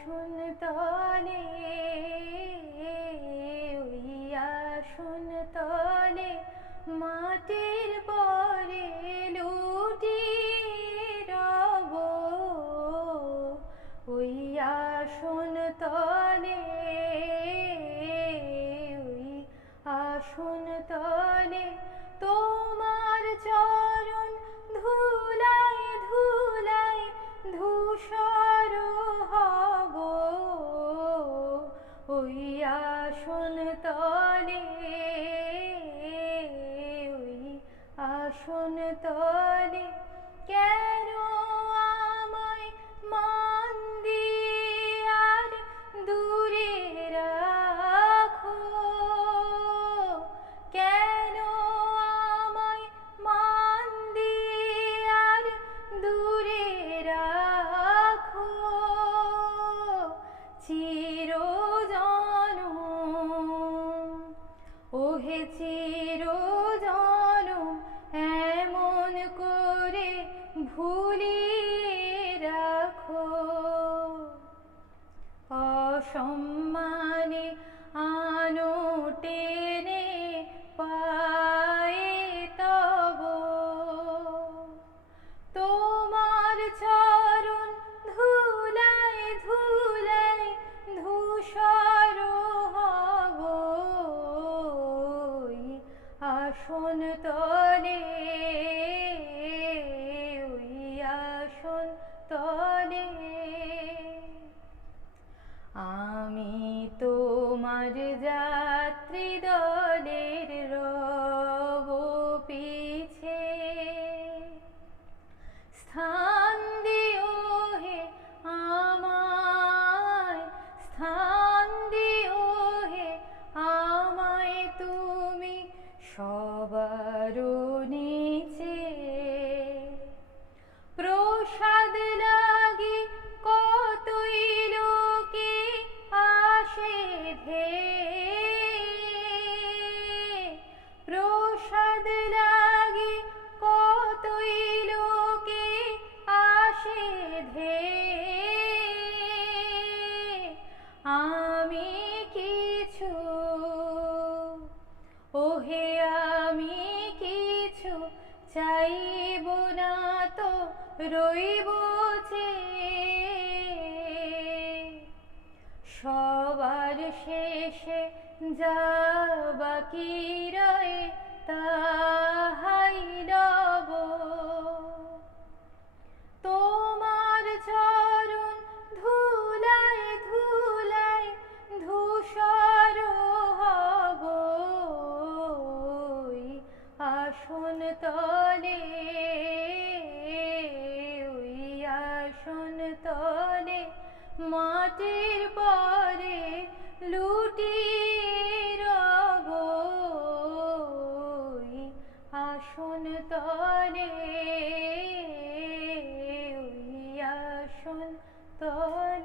আসন তলে ওই আসন তলে মাটির পরে লুটিয়ে রব ওই আসন তলে ওই আসন তলে তোমার চরণ ধুলায় ধুলায় ধূসর হব ওই আসন তলে ওই আসন তলে কেন আমায় মান দিয়ে আর দূরে রাখো কেন আমায় মান দিয়ে আর দূরে রাখো চিরজনম ওহে চিরজনম এমন করে ভুলিয়ে রাখো অসম্মানে আনো টেনে পায়ে তব তোমার চরণ ধুলায় ধুলায় ধূসর হব ওই আসন তলে ওই আসন তলে আমি তোমার যাত্রী দলের রব পিছে স্থান দিও হে আমায় স্থান দিও হে আমায় তুমি সবার নিচে প্রসাদ লাগি কতই লোকে আসে ধেয়ে প্রসাদ লাগি কতই লোকে আসে ধেয়ে আমি কিছু ওহে আমি কিছু চাইব না তো রইব সবার শেষে যা বাকি রয়ে তাহাই লব তোমার চরণ ধুলায় ধুলায় ধূসর হব ওই আসন তলে ওই আসন তলে মাটির পরে লুটিয়ে রব ওই আসন তলে ওই আসন তলে।